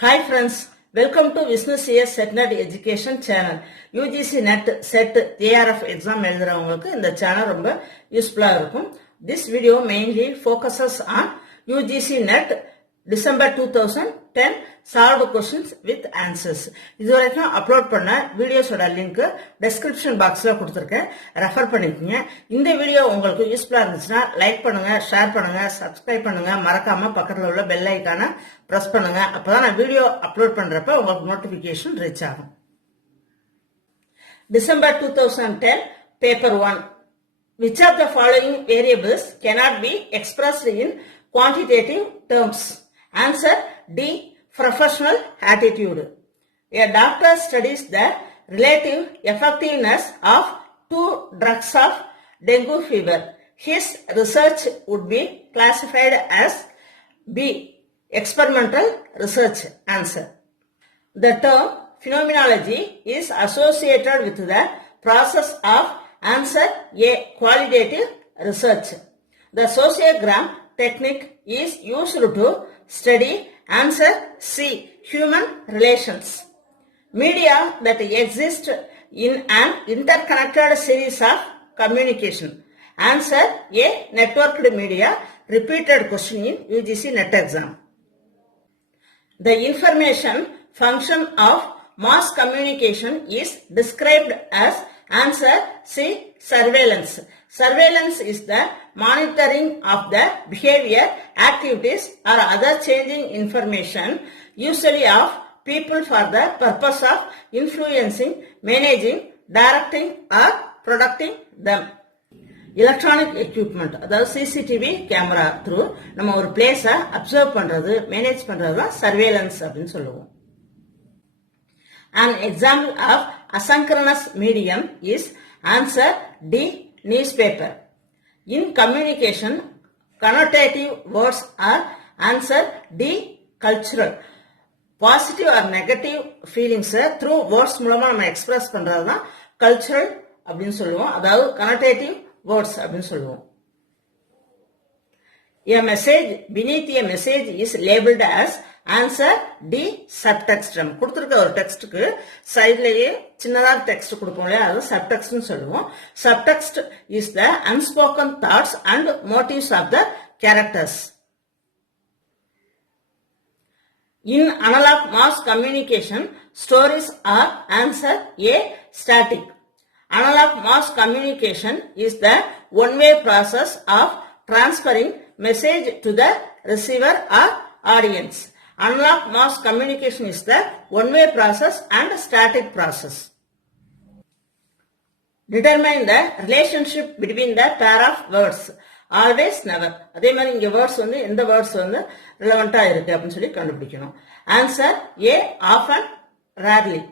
Hi friends, welcome to Vishnu CS SetNet Education channel. UGC NET SET ARF exam எழுதுறவங்களுக்கு இந்த சேனல் ரொம்ப யூஸ்ஃபுல்லா இருக்கும். This video mainly focuses on UGC NET December 2010 solved questions with answers. இதுவரைக்கும் அப்லோட் பண்ண வீடியோஸோட link description பாக்ஸ்ல கொடுத்திருக்கேன், ரெஃபர் பண்ணிக்கோங்க. இந்த வீடியோ உங்களுக்கு யூஸ்ஃபுல்லா இருந்துச்சுன்னா லைக் பண்ணுங்க, ஷேர் பண்ணுங்க, சப்ஸ்கிரைப் பண்ணுங்க, மறக்காம பக்கத்துல உள்ள பெல் ஐகானை பிரஸ் பண்ணுங்க. அப்பதான் நான் வீடியோ அப்லோட் பண்றப்ப உங்களுக்கு நோட்டிபிகேஷன் ரீச் ஆகும். December 2010 paper 1. Which of the following variables cannot be expressed in quantitative terms? Answer D. Professional attitude. A doctor studies the relative effectiveness of two drugs of dengue fever. His research would be classified as B. Experimental research. Answer. The term phenomenology is associated with the process of answer A. Qualitative research. The sociogram technique is used to study answer C. Human relations. Media that exist in an interconnected series of communication. Answer A. Networked media. Repeated question in UGC NET exam. The information function of mass communication is described as answer C. Surveillance. Surveillance is the monitoring of the behavior, activities or other changing information, usually of people for the purpose of influencing, managing, directing or protecting them. Electronic equipment, அதாவது CCTV camera through நம்ம ஒரு பிளேஸை அப்சர்வ் பண்றது, மேனேஜ் பண்றது தான் சர்வேலன்ஸ் அப்படின்னு சொல்லுவோம். An example of asynchronous medium is answer D. Newspaper. In communication, connotative words are answer D. Cultural. Positive or negative feelings through words மூலமா நம்ம எக்ஸ்பிரஸ் பண்றது தான் கல்ச்சுரல் அப்படின்னு சொல்லுவோம், அதாவது கனோட்டேட்டிவ் words அப்படின்னு சொல்லுவோம். A message beneath a message is labeled as answer D. subtext. நம்ம கொடுத்திருக்க ஒரு டெக்ஸ்டுக்கு சைட்லயே சின்னதாக டெக்ஸ்ட் கொடுப்போம் இல்லையா, அது சப்டெக்ஸ்ட்னு சொல்லுவோம். Subtext is the unspoken thoughts and motives of the characters. In analog mass communication, stories are answer A. static. Analog mass communication is the one-way process of transferring message to the receiver or audience. Analog mass communication is the one-way process and static process. Determine the relationship between the pair of words. Always, never. அதே மாதிரி இங்க வேர்ட்ஸ் வந்து எந்த வேர்ட்ஸ் வந்து ரிலவெண்டா இருக்கு அப்படின்னு சொல்லி கண்டுபிடிக்கணும். Answer A. often, rarely.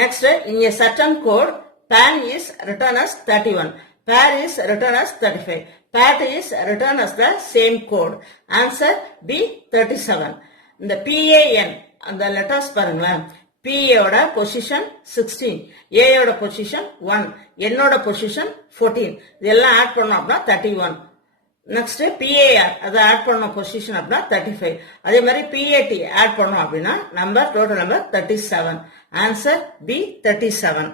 Next, in a certain code, pan is written as 31. Pair is written as 35. Pat is written as the same code. Answer B. 37. இந்த PAN அந்த லெட்டர்ஸ் பாருங்களேன். P யோட பொசிஷன் 16, A யோட பொசிஷன் 1, N யோட பொசிஷன் 14. இதெல்லாம் ஆட் பண்ணோம் அப்படின்னா 31. நெக்ஸ்ட் PAR அதை ஆட் பண்ணோம் பொசிஷன் அப்படின்னா 35. அதே மாதிரி PAT ஆட் பண்ணோம் அப்படின்னா number total number 37. Answer B. 37.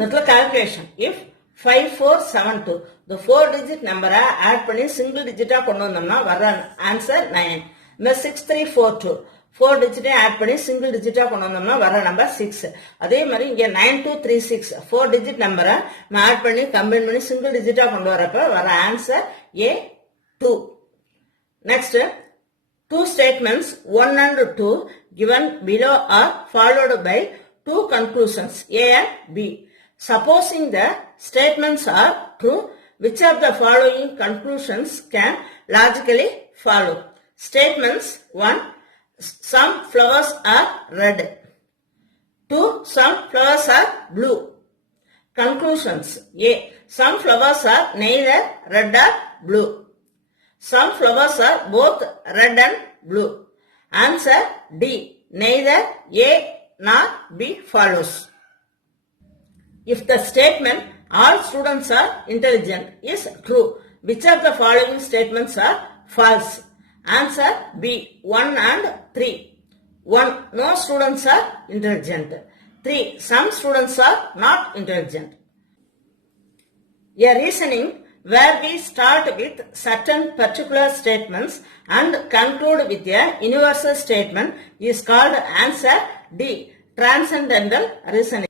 Next calculation. If 5472 இந்த 4 டிஜிட் நம்பரை ஆட் பண்ணி சிங்கிள் டிஜிட்டா கொண்டு வந்தோம்னா வர்ற ஆன்சர் 9. இந்த 6342 4 டிஜிட்டை ஆட் பண்ணி சிங்கிள் டிஜிட்டா கொண்டு வந்தோம்னா வர்ற நம்பர் 6. அதே மாதிரி இங்க 9236 4 டிஜிட் நம்பரை ஆட் பண்ணி கம்பைன் பண்ணி சிங்கிள் டிஜிட்டா கொண்டு வரப்ப வர answer A. 2. Next, two statements 1 and 2 given below are followed by two conclusions A and B. Supposing the statements are true, which of the following conclusions can logically follow? Statements 1. Some flowers are red. 2. Some flowers are blue. Conclusions A. Some flowers are neither red or blue. Some flowers are both red and blue. Answer D. Neither A nor B follows. If the statement all students are intelligent is true, which of the following statements are false? Answer B. 1 and 3. 1. No students are intelligent. 3. Some students are not intelligent. A reasoning where we start with certain particular statements and conclude with a universal statement is called answer D. Transcendental reasoning.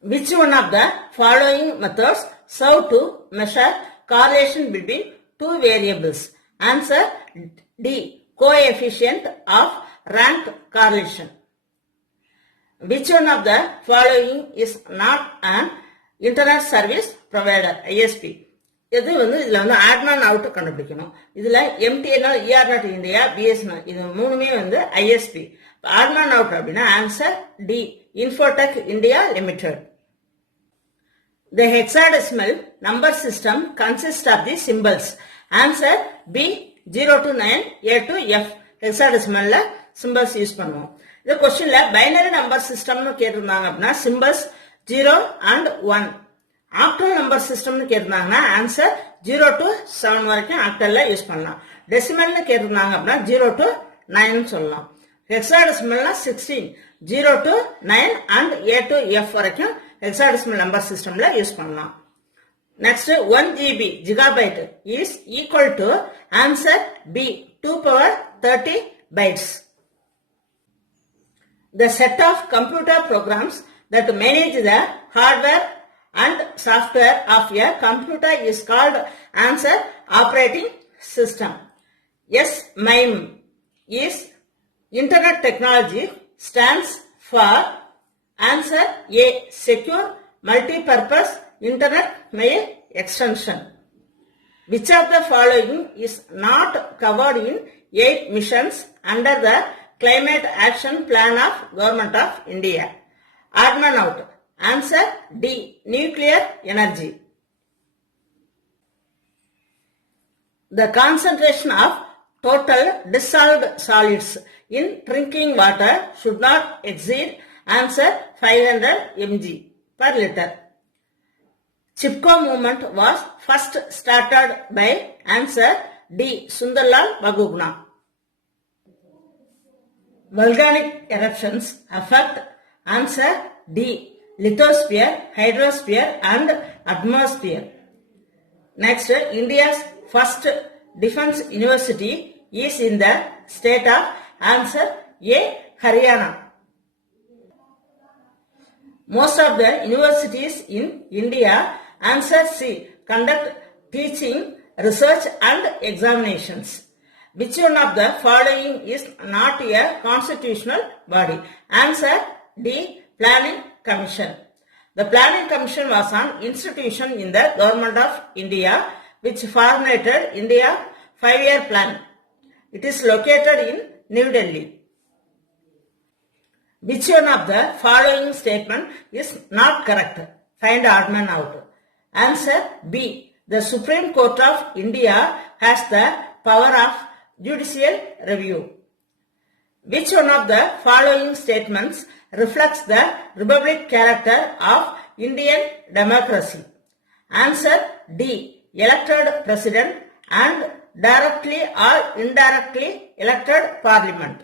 Which one of the following methods serve to measure correlation between two variables? Answer D. Coefficient of rank correlation. Which one of the following is not an internet service provider? ISP. இது இதுல ஆட்மன் அவுட் கண்டுபிடிக்கணும். இதுல MTNL, ER.Net India, BSNL இது மூணுமே ISP. Admin out அப்படின்னா answer D. Infotech India Limited. The hexadecimal number system consists of the symbols. Answer B. 0 to 9, A to F. Hexadecimal symbols use பண்ணுவோம். இந்த கொஸ்டின்ல பைனரி நம்பர் சிஸ்டம்னு கேட்டிருந்தாங்க அப்படின்னா சிம்பல்ஸ் 0 and 1. ஆக்டல் நம்பர் சிஸ்டம்னு கேட்டிருந்தாங்கன்னா ஆன்சர் 0 to 7 வரைக்கும் ஆக்டல்ல யூஸ் பண்ணலாம். டெசிமல்னு கேட்டிருந்தாங்க அப்படின்னா 0 to 9 சொல்லலாம். ஹெக்ஸாடெசிமல்னா 16, 0 to 9 and A to F வரைக்கும் ஹெக்ஸாடெசிமல் நம்பர் சிஸ்டம்ல யூஸ் பண்ணலாம். Next, 1 GB gigabyte is equal to answer B. 2 power 30 bytes. The set of computer programs that manage the hardware and software of a computer is called answer operating system. SMIME is Internet Technology stands for answer A. Secure Multi-Purpose Internet Mail Extension. Which of the following is not covered in 8 missions under the Climate Action Plan of Government of India? Odd out. Answer D. Nuclear energy. The concentration of total dissolved solids in drinking water should not exceed answer 500 mg per liter. Chipko movement was first started by answer D. Sundarlal Bagugna. Volcanic eruptions affect answer D. Lithosphere, hydrosphere and atmosphere. Next, India's first defense university is in the state of answer A. Haryana. Most of the universities in India answer C. Conduct teaching, research and examinations. Which one of the following is not a constitutional body? Answer D. Planning Commission. The Planning Commission was an institution in the Government of India which formulated India 5-year plan. It is located in New Delhi. Which one of the following statement is not correct? Find odd man out. Answer B. The Supreme Court of India has the power of judicial review. Which one of the following statements reflects the republic character of Indian democracy? Answer D. Elected president and directly or indirectly elected parliament.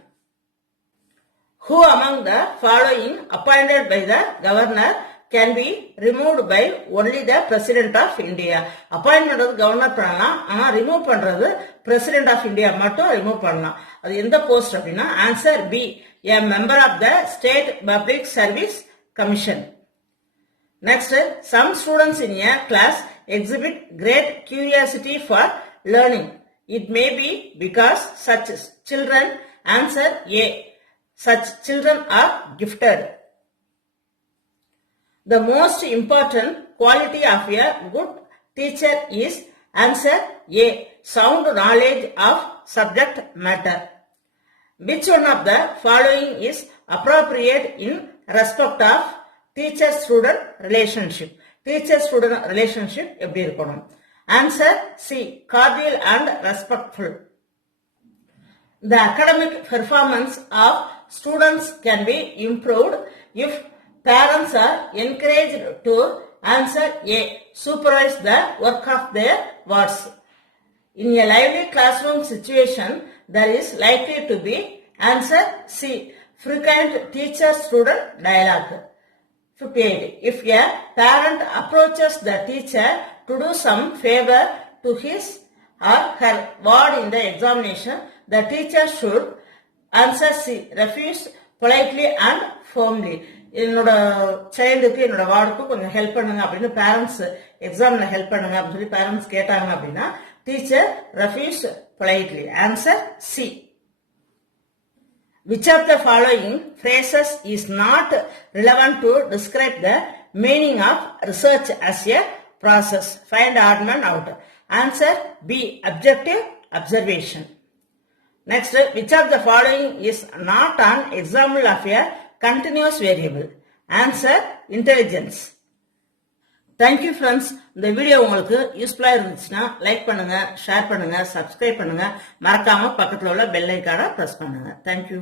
Who among the following appointed by the governor can be removed by only the president of India? Appointment of governor பண்ணலாம், ஆனா remove பண்றது president of India மட்டும் remove பண்ணலாம். அது எந்த post அப்படின்னா answer B. A member of the State Public Service Commission. Next, some students in a class exhibit great curiosity for learning. It may be because such children answer A. Such children are gifted. The most important quality of a good teacher is answer A. Sound knowledge of subject matter. Which one of the following is appropriate in respect of teacher-student relationship? Teacher-student relationship எப்படி இருக்கணும்? Answer C. Cordial and respectful. The academic performance of students can be improved if parents are encouraged to answer A. Supervise the work of their wards. In a lively classroom situation, there is likely to be answer C. Frequent teacher-student dialogue. 58. If a parent approaches the teacher to do some favor to his or her ward in the examination, the teacher should answer C. Refuse politely and firmly. என்னோட சைல்டுக்கு என்னோட வார்டுக்கு கொஞ்சம் ஹெல்ப் பண்ணுங்க அப்படின்னு பேரண்ட்ஸ் எக்ஸாம்ல ஹெல்ப் பண்ணுங்க அப்படின்னு சொல்லி பேரண்ட்ஸ் கேட்டாங்க அப்படின்னா teacher refuse politely. Answer C. Which of the following phrases is not relevant to describe the meaning of research as a process? Find odd man out. Answer B. Objective observation. Next, which of the following is not an example of a continuous variable? Answer intelligence. Thank you friends. இந்த வீடியோ உங்களுக்கு யூஸ்ஃபுல்லா இருந்துச்சுன்னா லைக் பண்ணுங்க, ஷேர் பண்ணுங்க, சப்ஸ்கிரைப் பண்ணுங்க, மறக்காம பக்கத்துல உள்ள பெல் ஐகானை பிரஸ் பண்ணுங்க. Thank you.